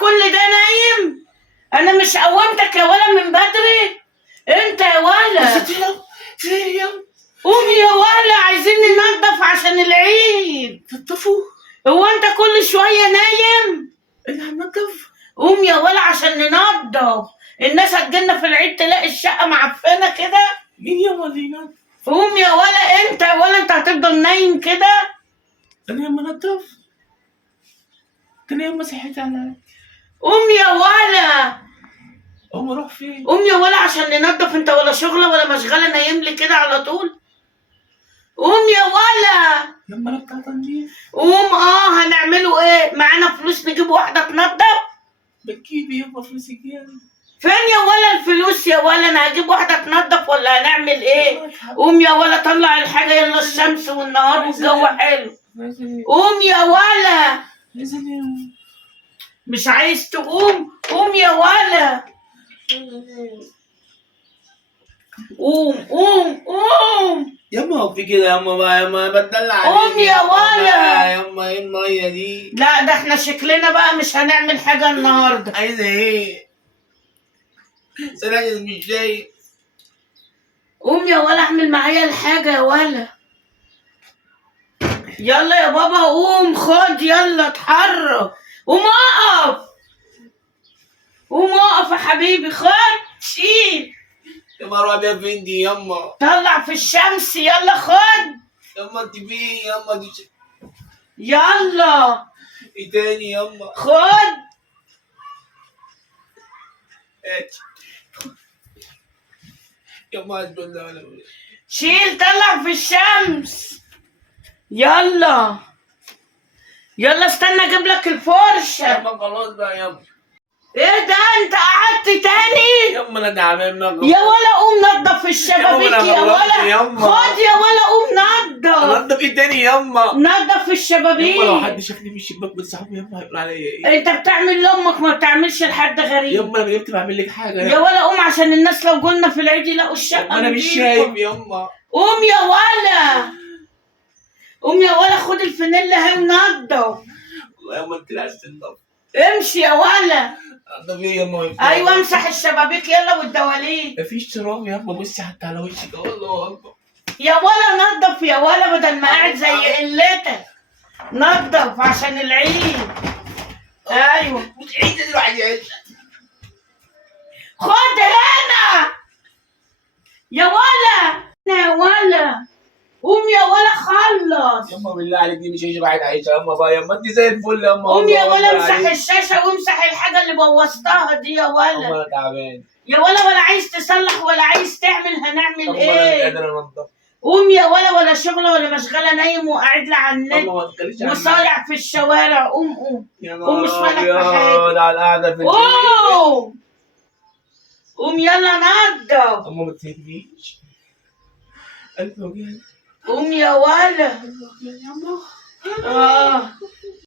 كل ده نايم؟ انا مش قومتك يا ولا من بدري؟ انت يا ولا قوم يا ولا، عايزين ننضف عشان العيد. تنضفوا؟ هو انت كل شويه نايم؟ انا هنضف. قوم يا ولا عشان ننضف، الناس هتجيلنا في العيد تلاقي الشقه معفنه كده. مين يما اللي ينضف؟ قوم يا ولا، انت يا ولا انت هتفضل نايم كده؟ انا يما نضف؟ انا يما صحيت على قوم يا ولا، قوم اروح فين؟ قوم يا ولا عشان ننضف. انت ولا شغله ولا مشغله، نايم لي كده على طول. قوم يا ولا. يما انا بتاع تنظيف. قوم. هنعمله ايه؟ معانا فلوس نجيب واحده تنضف؟ بتجيبي يما فلوسي كام؟ فين يا ولا الفلوس يا ولا؟ انا هجيب واحده تنضف ولا هنعمل ايه؟ قوم يا ولا طلع الحاجه، يلا الشمس والنهار والجو حلو. قوم يا ولا. مش عايز تقوم؟ قوم يا ولا. قوم قوم قوم. يما هو في كده يما بقى، يما بتدلع عليك. قوم يا ولا. يما ايه الميه دي؟ لا ده احنا شكلنا بقى مش هنعمل حاجه النهارده. عايزه ايه؟ سلاجل مش جاي. قوم يا ولا اعمل معايا الحاجه يا ولا. يلا يا بابا قوم خد، يلا اتحرك. قوم اقف، قوم اقف يا حبيبي، خد شيل. يما اروح بيها فين دي يما؟ طلع في الشمس، يلا خد. يما انت فين يما دي؟ يلا ايه تاني يما؟ خد. يما هتقول لا ولا شيل، طلع في الشمس. يلا يلا استنى اجيب لك الفرشه. يما خلاص بقى يما. ايه ده انت قعدت تاني؟ يما انا تعبان بقى. يا ولا قوم نضف الشبابيك يا ولا. خد يا ولا قوم نضف. انضف ايه تاني يما؟ نضف الشبابيك. يما لو حد شافني في الشباك من صاحبي يما هيقول عليا ايه؟ انت بتعمل لامك، ما بتعملش لحد غريب. يما انا جبت بعمل لك حاجه يا ولا قوم عشان الناس لو قلنا في العيد يلاقوا الشقه انا مش نضيفة. شايف يما. قوم يا ولا، قوم يا ولا خد الفانيلا اهي ونضف. والله يما انت اللي عايز تنضف. امشي يا ولا. انضف ايه يما؟ ايوه امسح الشبابيك يلا والدواليب. مفيش تراب يما، بصي حتى على وشك اهو. الله اكبر. يا ولا نضف يا ولا، بدل ما قاعد زي قلتك. نضف عشان العيد. ايوه مش عيد الواحد يعيش. خد هنا يا ولا. يا ولا قوم يا ولا خلص. يما بالله عليك دي مش عيش الواحد عايشها يما بقى. يما انت زي الفل يما. قوم يا ولا امسح الشاشه وامسح الحاجه اللي بوظتها دي يا ولا. يما انا تعبان. يا ولا عايز تصلح ولا عايز تعمل، هنعمل يما انا مش ايه؟ قادر انضف. قوم يا ولا شغله ولا مشغله، نايم وقاعد لي على النت يما ما تخليش عني. وصايع في الشوارع. قوم قوم يا قوم، مش نهار مالك في حاجه. ابيض على القعده في البيت. قوم قوم يلا نضف. يما ما تهديش. قلبي وجعني. قوم يا ولا. يما. اه